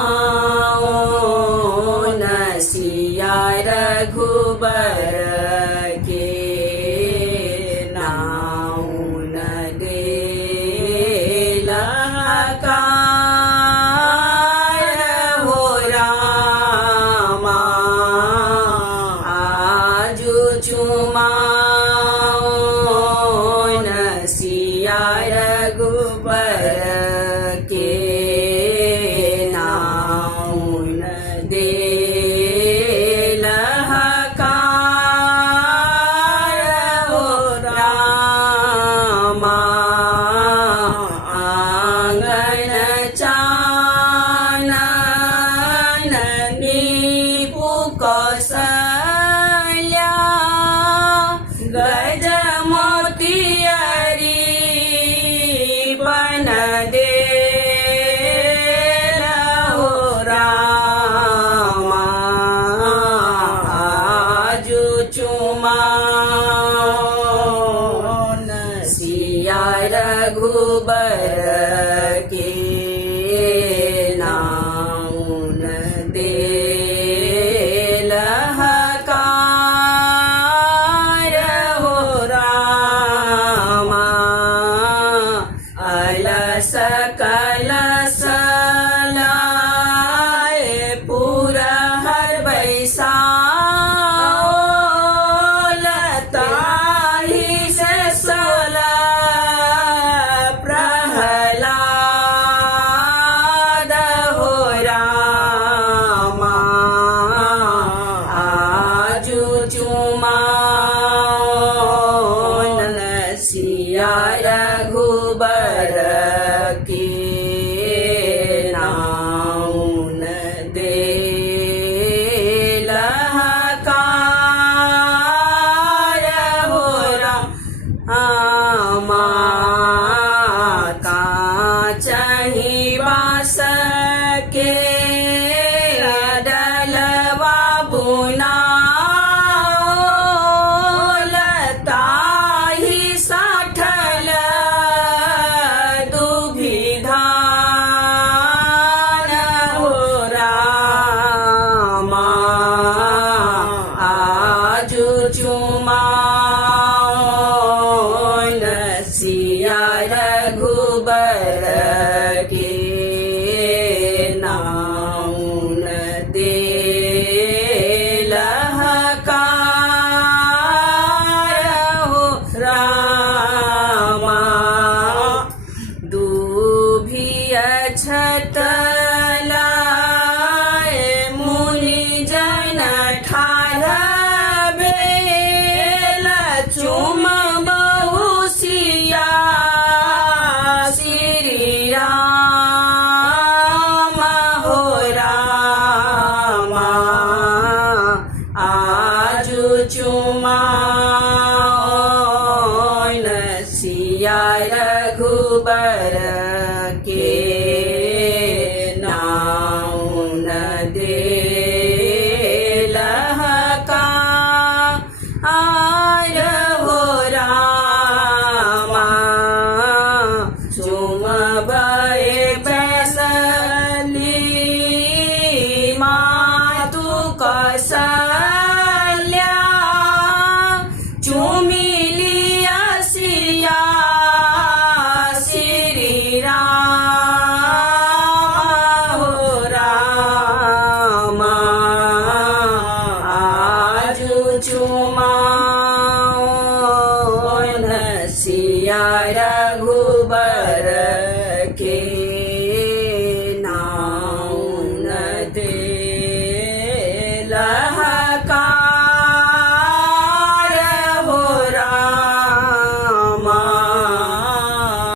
चुमाओ नसिया रघुबर के नाउ न दे लहकार हो रामा आजु चुमाओ नसिया रघुबर के नाउ न दे लहकार हो रामा आंगन चानन नीपु कौशल्या गज मोतियरी बन दे हो रामा आजु चुमाओ नसिया रघुबर के नाउ न दे लहकार हो रामा अलस कलस लाए पूरा हर बैसाओ लताही से सोला प्रहलाद हो रामा आजु चुमाओ नसिया रघुबर के नाउ न दे लहकार हो रामा काचहि बास के डलवा बुनाओ लताही साठल दुभिधान हो रामा आजु चुमाओ नसिया रघुबर के नाउ न दे लहकार हो रामा दुभिय छत लाए मुनि जन ठार बेल चुम बहुसिया श्री राम हो रामा आजु चुमाओ नसिया रघुबर के नाउ न दे लहकार हो रामा चुम बए बैसली मातु कौशल्या चुमिलिया सिया श्री राम हो रामा आजु चुमाओ नसिया रघुबर के